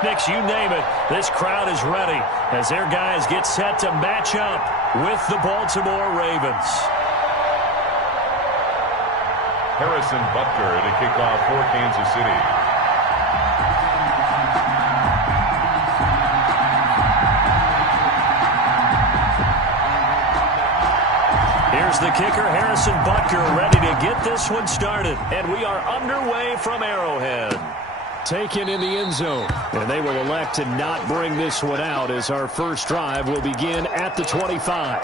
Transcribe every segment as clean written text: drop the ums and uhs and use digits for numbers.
pyrotechnics, you name it. This crowd is ready as their guys get set to match up with the Baltimore Ravens. Harrison Butker to kick off for Kansas City. Here's the kicker, Harrison Butker, ready to get this one started. And we are underway from Arrowhead. Taken in the end zone. And they will elect to not bring this one out as our first drive will begin at the 25.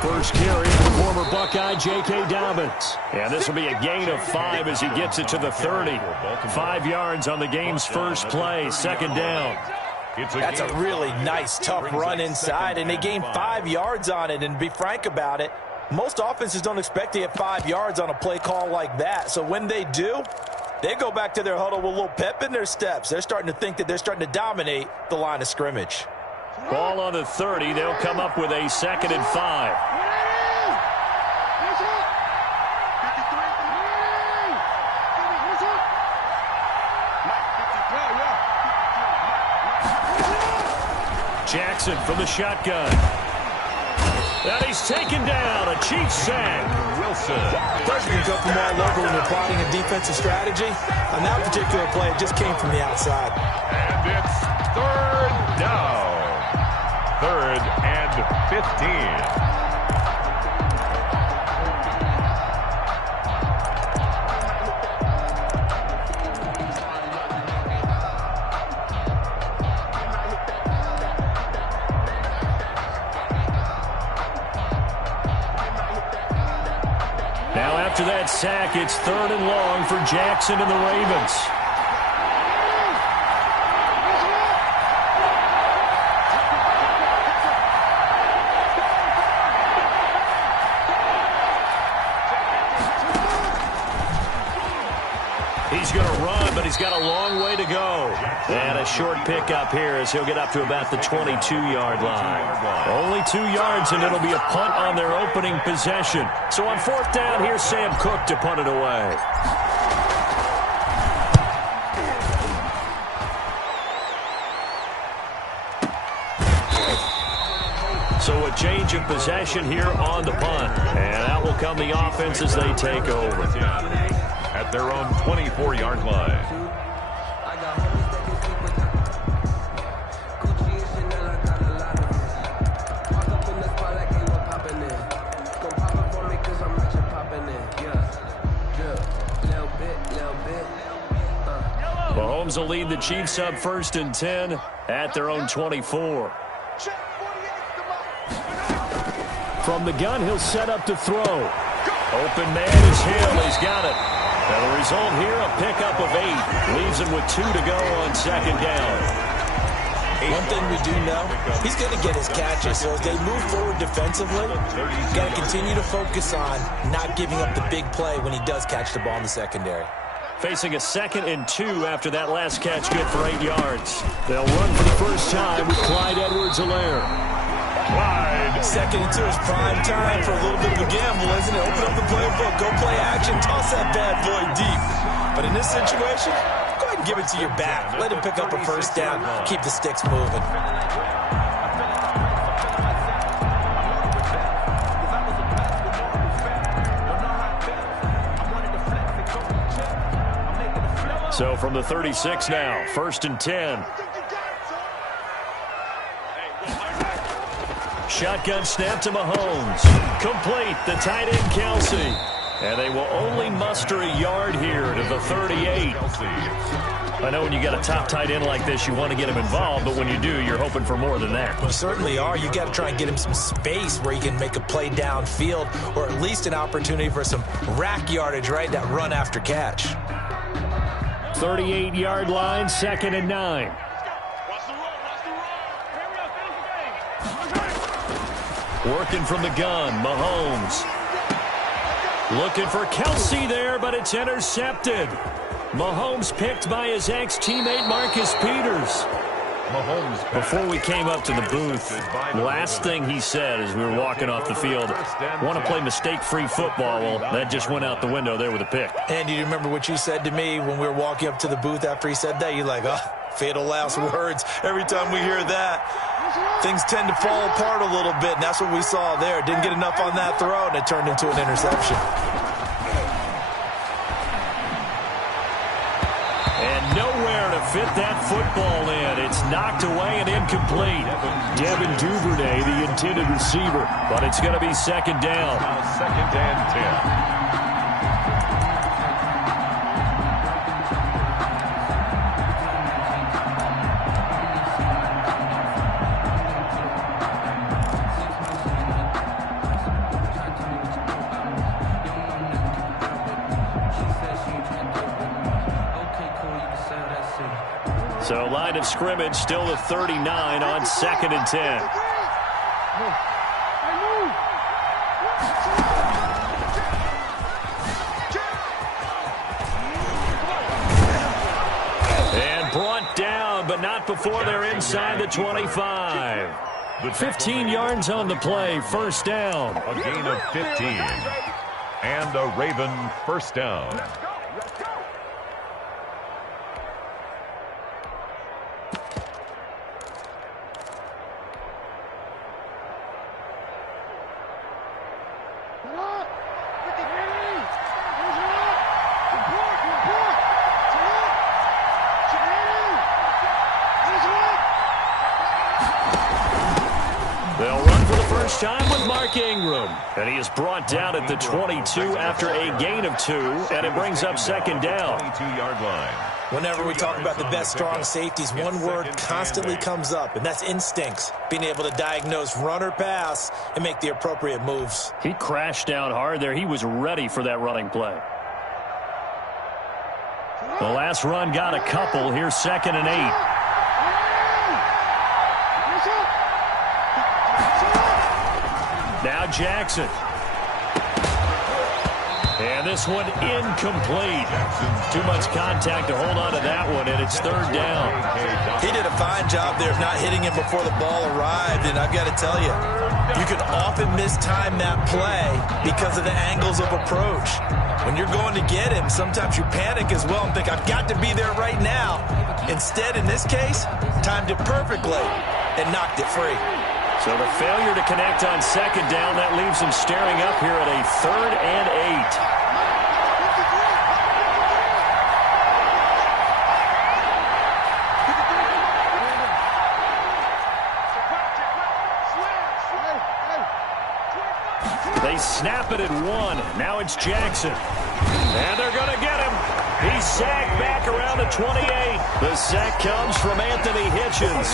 First carry for former Buckeye J.K. Dobbins. And this will be a gain of 5 as he gets it to the 30. 5 yards on the game's first play, second down. That's a really nice, tough run inside, and they gained 5 yards on it. And to be frank about it, most offenses don't expect to get 5 yards on a play call like that. So when they do, they go back to their huddle with a little pep in their steps. They're starting to think that they're starting to dominate the line of scrimmage. Ball on the 30. They'll come up with a 2nd and 5. Jackson from the shotgun. And he's taken down. A Chiefs sack. Wilson. Pressure can come from all over when you're plotting a defensive strategy. On that particular play, it just came from the outside. And it's 3rd down. 3rd and 15. After that sack, it's 3rd and long for Jackson and the Ravens. He's going to run, but he's got a long way to go. And a short pickup here as he'll get up to about the 22-yard line. Only 2 yards, and it'll be a punt on their opening possession. So on 4th down, here's Sam Cook to punt it away. So a change of possession here on the punt. And out will come the offense as they take over. At their own 24-yard line. Mahomes will lead the Chiefs up 1st and 10 at their own 24. From the gun, he'll set up to throw. Open man is Hill. He's got it. And the result here, a pickup of 8. Leaves him with 2 to go on 2nd down. One thing we do know, he's going to get his catches. So as they move forward defensively, you've got to continue to focus on not giving up the big play when he does catch the ball in the secondary. Facing a 2nd and 2 after that last catch, good for 8 yards. They'll run for the first time with Clyde Edwards-Helaire. Clyde. 2nd and 2 is prime time for a little bit of a gamble, isn't it? Open up the playbook, go play action, toss that bad boy deep. But in this situation, go ahead and give it to your back. Let him pick up a 1st down, keep the sticks moving. So from the 36 now, 1st and 10. Shotgun snap to Mahomes. Complete, the tight end Kelsey. And they will only muster a yard here to the 38. I know when you got a top tight end like this, you want to get him involved, but when you do, you're hoping for more than that. You certainly are. You got to try and get him some space where he can make a play downfield, or at least an opportunity for some rack yardage, right? That run after catch. 38-yard line, 2nd and 9. Working from the gun, Mahomes. Looking for Kelsey there, but it's intercepted. Mahomes picked by his ex-teammate Marcus Peters. Before we came up to the booth, last thing he said as we were walking off the field, want to play mistake-free football. Well, that just went out the window there with a pick. And you remember what you said to me when we were walking up to the booth after he said that? You're like, oh, fatal last words. Every time we hear that, things tend to fall apart a little bit, and that's what we saw there. Didn't get enough on that throw, and it turned into an interception. And nowhere to fit that football in. It's knocked away and incomplete. Devin Duvernay, the intended receiver, but it's going to be second down. Second and 10. So line of scrimmage still the 39 on second and 10. And brought down, but not before they're inside the 25. 15 yards on the play, first down. A gain of 15. And a Raven first down. Time with Mark Ingram, and he is brought down at the 22 after a gain of 2, and it brings up second down. 22-yard line. Whenever we talk about the best strong safeties, one word constantly comes up, and that's instincts. Being able to diagnose run or pass and make the appropriate moves. He crashed down hard there. He was ready for that running play. The last run got a couple. Here's second and 8. Now Jackson. And this one incomplete. Too much contact to hold on to that one, and it's third down. He did a fine job there of not hitting him before the ball arrived, and I've got to tell you, you can often mistime that play because of the angles of approach. When you're going to get him, sometimes you panic as well and think, I've got to be there right now. Instead, in this case, timed it perfectly and knocked it free. So the failure to connect on second down, that leaves him staring up here at a third and 8. They snap it at 1. Now it's Jackson. And they're going to get him. He's sacked back around the 28. The sack comes from Anthony Hitchens.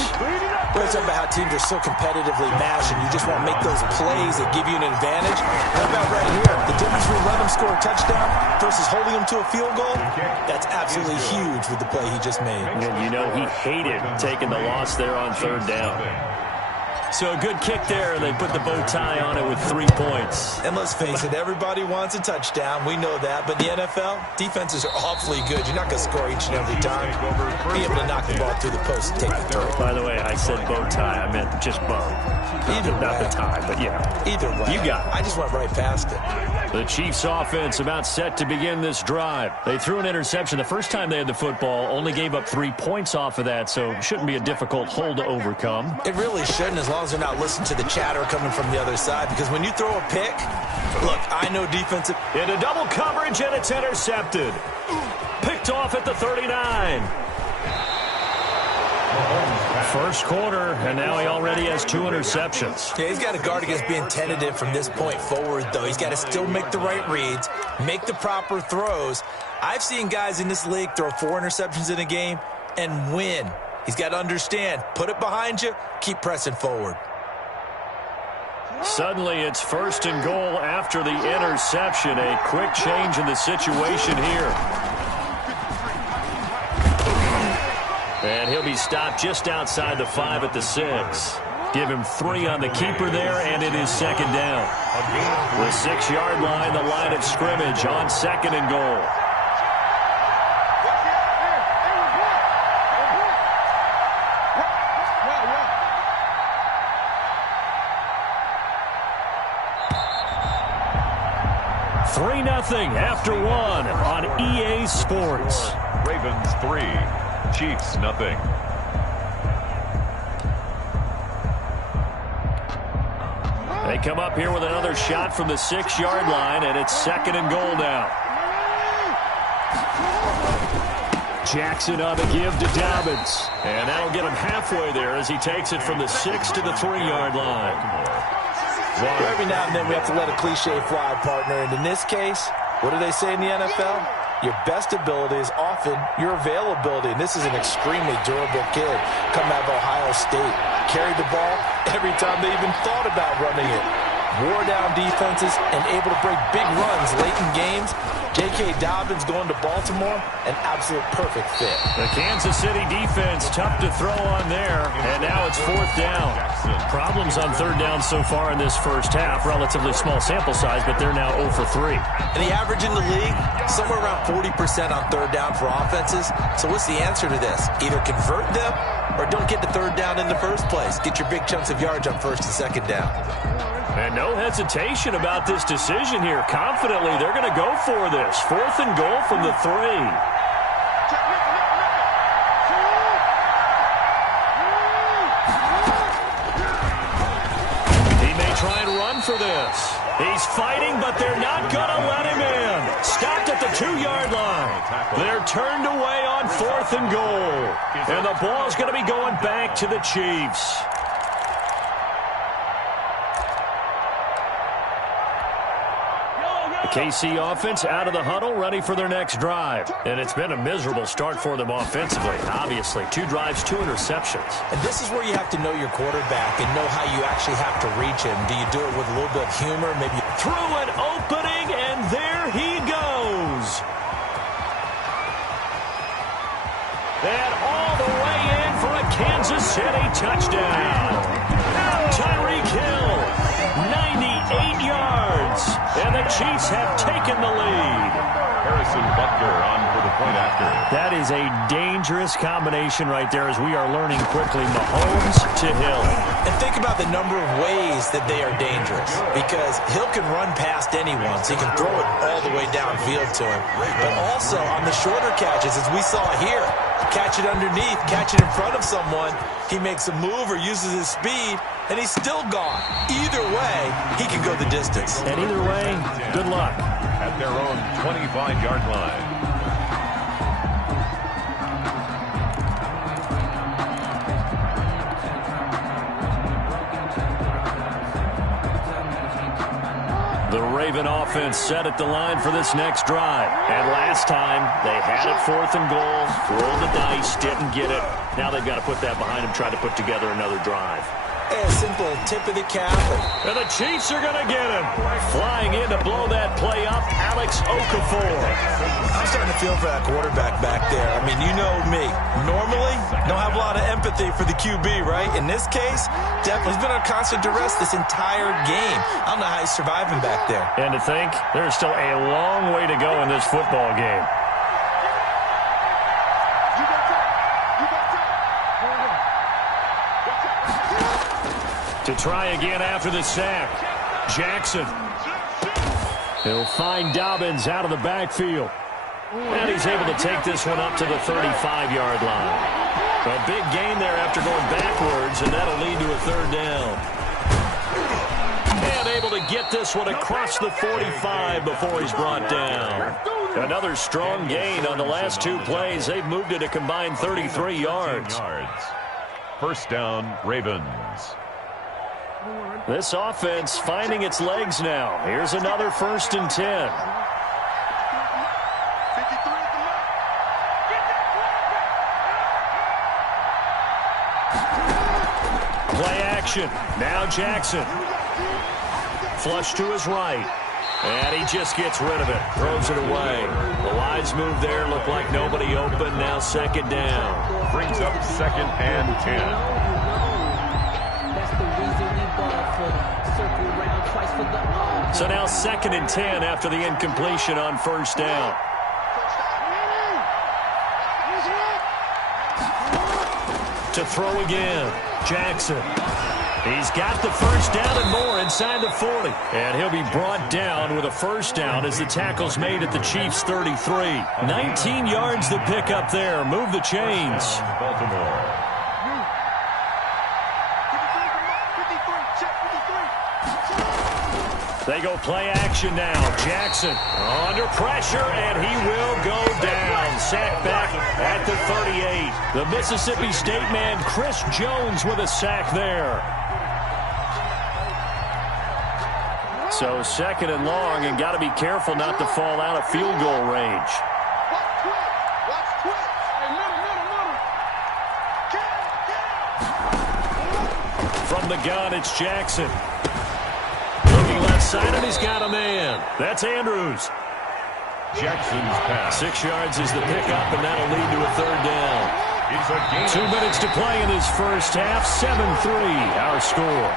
We're talking about how teams are so competitively matched, and you just want to make those plays that give you an advantage. How about right here? The difference between letting them score a touchdown versus holding them to a field goal, that's absolutely huge with the play he just made. And you know he hated taking the loss there on third down. So a good kick there, and they put the bow tie on it with 3 points. And let's face it, everybody wants a touchdown. We know that. But the NFL, defenses are awfully good. You're not going to score each and every time. Be able to knock the ball through the post and take the throw. By the way, I said bow tie. I meant just bow. Not the tie, but yeah. Either way. You got it. I just went right past it. The Chiefs offense about set to begin this drive. They threw an interception the first time they had the football, only gave up 3 points off of that, so shouldn't be a difficult hole to overcome. It really shouldn't, as long as they're not listening to the chatter coming from the other side, because when you throw a pick, look, I know defensive. Into double coverage, and it's intercepted. Picked off at the 39. First quarter, and now he already has 2 interceptions. Yeah, he's got to guard against being tentative from this point forward, though. He's got to still make the right reads, make the proper throws. I've seen guys in this league throw 4 interceptions in a game and win. He's got to understand, put it behind you, keep pressing forward. Suddenly, it's first and goal after the interception. A quick change in the situation here. And he'll be stopped just outside the 5 at the 6. Give him 3 on the keeper there, and it is second down. The 6-yard line, the line of scrimmage on 2nd and goal. After 1 on EA Sports. Ravens 3, Chiefs nothing. They come up here with another shot from the 6-yard line, and it's 2nd and goal now. Jackson on the give to Dobbins. And that'll get him halfway there as he takes it from the 6 to the 3-yard line. Well, every now and then we have to let a cliche fly, partner. And in this case, what do they say in the NFL? Your best ability is often your availability. And this is an extremely durable kid coming out of Ohio State. Carried the ball every time they even thought about running it. Wore down defenses and able to break big runs late in games. J.K. Dobbins going to Baltimore, an absolute perfect fit. The Kansas City defense tough to throw on there, and now it's 4th down. Problems on 3rd down so far in this first half. Relatively small sample size, but they're now 0 for 3. And the average in the league, somewhere around 40% on 3rd down for offenses. So what's the answer to this? Either convert them or don't get the 3rd down in the first place. Get your big chunks of yards on 1st and 2nd down. And no hesitation about this decision here. Confidently, they're going to go for this. 4th and goal from the 3. He may try and run for this. He's fighting, but they're not going to let him in. Stopped at the 2-yard line. They're turned away on 4th and goal. And the ball's going to be going back to the Chiefs. KC offense out of the huddle, ready for their next drive. And it's been a miserable start for them offensively. Obviously, 2 drives, 2 interceptions. And this is where you have to know your quarterback and know how you actually have to reach him. Do you do it with a little bit of humor? Maybe through an opening, and there he goes. And all the way in for a Kansas City touchdown. Tyreek Hill, 98 yards. And the Chiefs have taken the lead. Harrison Butker on for the point after. That is a dangerous combination right there as we are learning quickly. Mahomes to Hill. And think about the number of ways that they are dangerous. Because Hill can run past anyone, so he can throw it all the way downfield to him. But also on the shorter catches, as we saw here, catch it underneath, catch it in front of someone, he makes a move or uses his speed, and he's still gone. Either way, he can go the distance. And either way, good luck. At their own 25-yard line. The Raven offense set at the line for this next drive. And last time, they had it 4th and goal, rolled the dice, didn't get it. Now they've got to put that behind them, try to put together another drive. A simple tip of the cap. And the Chiefs are going to get him. Flying in to blow that play up, Alex Okafor. I'm starting to feel for that quarterback back there. I mean, you know me. Normally, don't have a lot of empathy for the QB, right? In this case, definitely has been on constant duress this entire game. I don't know how he's surviving back there. And to think, there's still a long way to go in this football game. To try again after the sack. Jackson. He'll find Dobbins out of the backfield. And he's able to take this one up to the 35-yard line. A big gain there after going backwards, and that'll lead to a 3rd down. And able to get this one across the 45 before he's brought down. Another strong gain on the last 2 plays. They've moved it a combined 33 yards. 1st down, Ravens. This offense finding its legs now. Here's another 1st and 10. Play action. Now Jackson. Flush to his right. And he just gets rid of it. Throws it away. The wise move there. Looked like nobody open. Now 2nd down. Brings up 2nd and 10. So now 2nd and 10 after the incompletion on first down. To throw again, Jackson. He's got the first down and more inside the 40. And he'll be brought down with a first down as the tackle's made at the Chiefs' 33. 19 yards to pick up there. Move the chains. Baltimore. They go play action now. Jackson under pressure, and he will go down. Sack back at the 38. The Mississippi State man, Chris Jones, with a sack there. So 2nd and long, and got to be careful not to fall out of field goal range. From the gun, it's Jackson. Left side, and he's got a man. That's Andrews. Jackson's pass. 6 yards is the pickup, and that'll lead to a 3rd down. It's a gain. 2 minutes to play in this first half. 7-3, our score.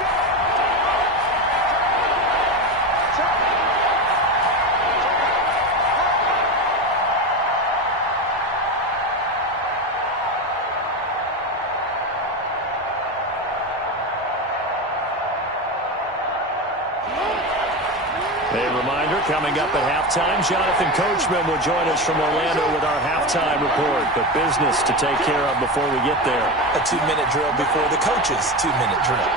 Coming up at halftime, Jonathan Coachman will join us from Orlando with our halftime report. But business to take care of before we get there. A 2-minute drill before the coach's 2-minute drill.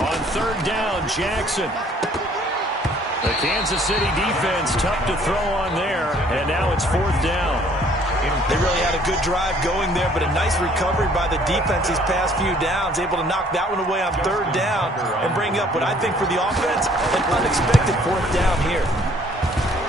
On 3rd down, Jackson. The Kansas City defense tough to throw on there. And now it's 4th down. They really had a good drive going there, but a nice recovery by the defense these past few downs, able to knock that one away on 3rd down and bring up what I think for the offense, an unexpected 4th down here.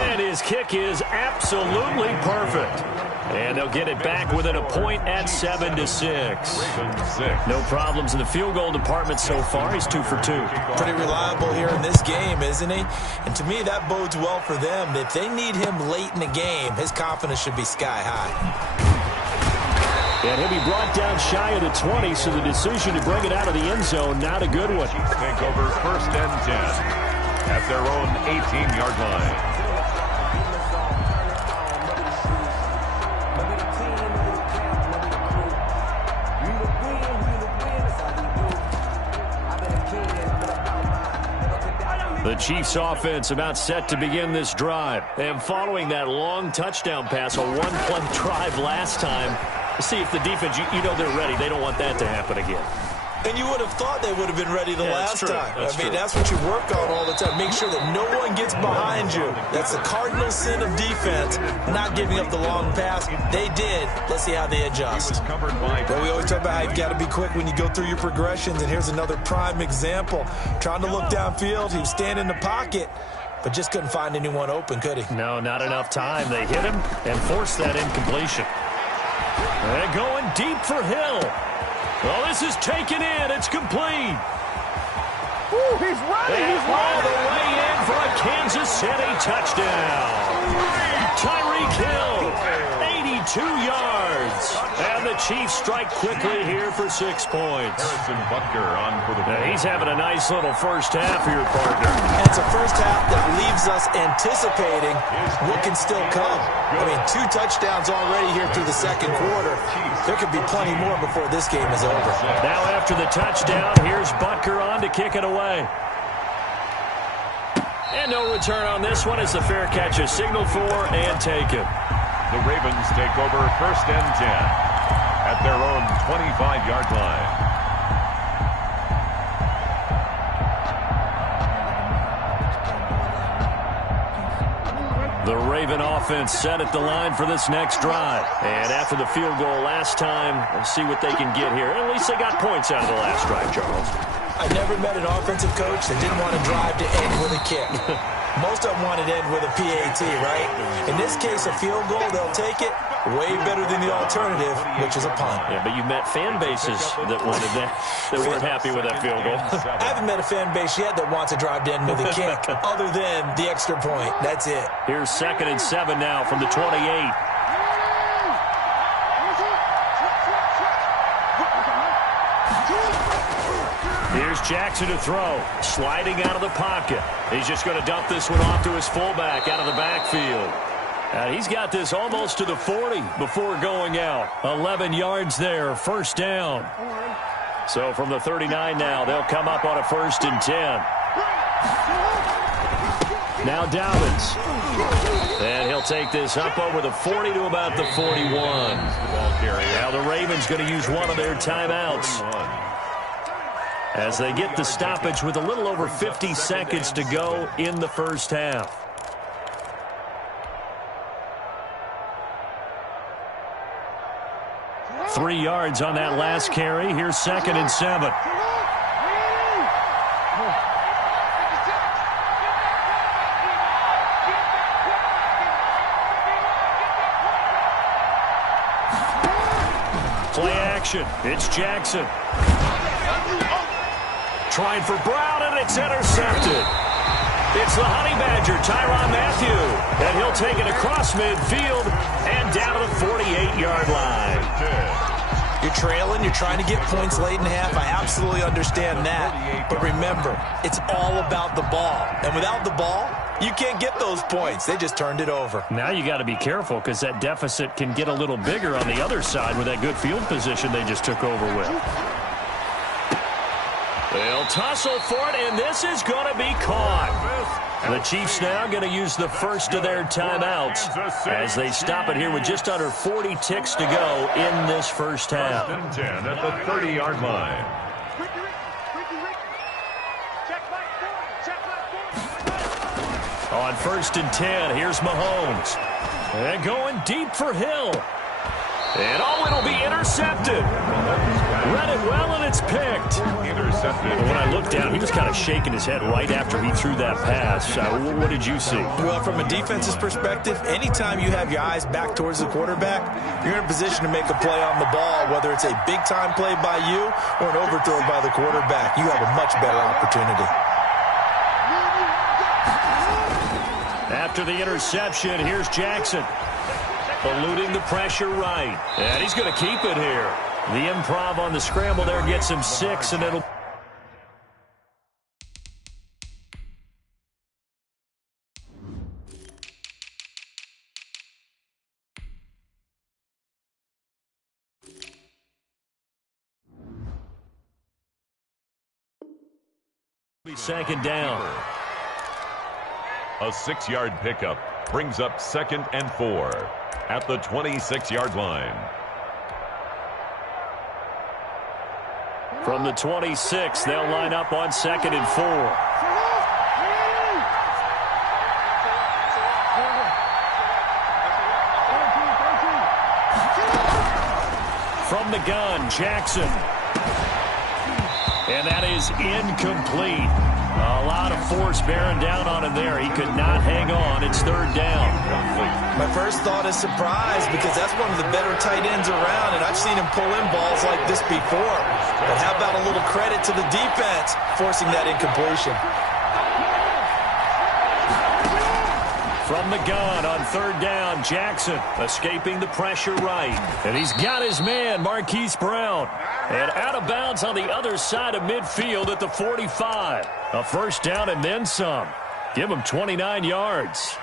And his kick is absolutely perfect. And they'll get it back within a point at 7-6. No problems in the field goal department so far. He's 2 for 2. Pretty reliable here in this game, isn't he? And to me, that bodes well for them. If they need him late in the game, his confidence should be sky high. And he'll be brought down shy of the 20, so the decision to bring it out of the end zone, not a good one. Take over 1st and 10 at their own 18-yard line. The Chiefs offense about set to begin this drive. And following that long touchdown pass, a 1-play drive last time, see if the defense, you know they're ready. They don't want that to happen again. And you would have thought they would have been ready the last time. That's what you work on all the time. Make sure that no one gets behind you. That's the cardinal sin of defense, not giving up the long pass. They did. Let's see how they adjust. But we always talk about how you've got to be quick when you go through your progressions, and here's another prime example. Trying to look downfield, he was standing in the pocket, but just couldn't find anyone open, could he? No, not enough time. They hit him and forced that incompletion. They're going deep for Hill. Well, this is taken in. It's complete. Ooh, he's running. He's all the way in for a Kansas City touchdown. Tyreek Hill, 82 yards. And the Chiefs strike quickly here for 6 points. Harrison Butker on for the ball. He's having a nice little first half here, partner. And it's a first half that leaves us anticipating what can still come. I mean, 2 touchdowns already here through the 2nd quarter. There could be plenty more before this game is over. Now after the touchdown, here's Butker on to kick it away. And no return on this one as the fair catch is signaled for and taken. The Ravens take over 1st and 10 at their own 25-yard line. The Raven offense set at the line for this next drive. And after the field goal last time, we'll see what they can get here. At least they got points out of the last drive, Charles. I never met an offensive coach that didn't want to drive to end with a kick. Most of them wanted to end with a PAT, right? In this case, a field goal, they'll take it. Way better than the alternative, which is a punt. Yeah, but you've met fan bases that wanted that weren't happy with that field goal. I haven't met a fan base yet that wants to drive to end with a kick, other than the extra point. That's it. Here's 2nd and 7 now from the 28. Here's Jackson to throw. Sliding out of the pocket. He's just going to dump this one off to his fullback out of the backfield. He's got this almost to the 40 before going out. 11 yards there, first down. So from the 39 now, they'll come up on a 1st and 10. Now Dobbins. And he'll take this up over the 40 to about the 41. Now the Ravens going to use one of their timeouts as they get the stoppage with a little over 50 seconds to go in the first half. Three yards on that last carry. Here's 2nd and 7. Play action. It's Jackson. Trying for Brown, and it's intercepted. It's the Honey Badger, Tyrann Mathieu. And he'll take it across midfield and down to the 48-yard line. You're trailing. You're trying to get points late in the half. I absolutely understand that. But remember, it's all about the ball. And without the ball, you can't get those points. They just turned it over. Now you got to be careful because that deficit can get a little bigger on the other side with that good field position they just took over with. They'll tussle for it, and this is going to be caught. The Chiefs now going to use the first of their timeouts as they stop it here with just under 40 ticks to go in this first half. 1st and 10 at the 30-yard line. On 1st and 10, here's Mahomes. And going deep for Hill. And it'll be intercepted. Read it well, and it's picked. Intercepted. When I looked down, he was kind of shaking his head right after he threw that pass. What did you see? Well, from a defense's perspective, anytime you have your eyes back towards the quarterback, you're in a position to make a play on the ball, whether it's a big-time play by you or an overthrow by the quarterback. You have a much better opportunity. After the interception, here's Jackson. Eluding the pressure right. And he's going to keep it here. The improv on the scramble there gets him 6, and it'll... be 2nd down. A 6-yard pickup brings up 2nd and 4 at the 26-yard line. From the 26, they'll line up on 2nd and 4. From the gun, Jackson. And that is incomplete. A lot of force bearing down on him there. He could not hang on. It's 3rd down. My first thought is surprise because that's one of the better tight ends around, and I've seen him pull in balls like this before. But how about a little credit to the defense forcing that incompletion? From the gun on 3rd down, Jackson escaping the pressure right. And he's got his man, Marquise Brown. And out of bounds on the other side of midfield at the 45. A 1st down and then some. Give him 29 yards.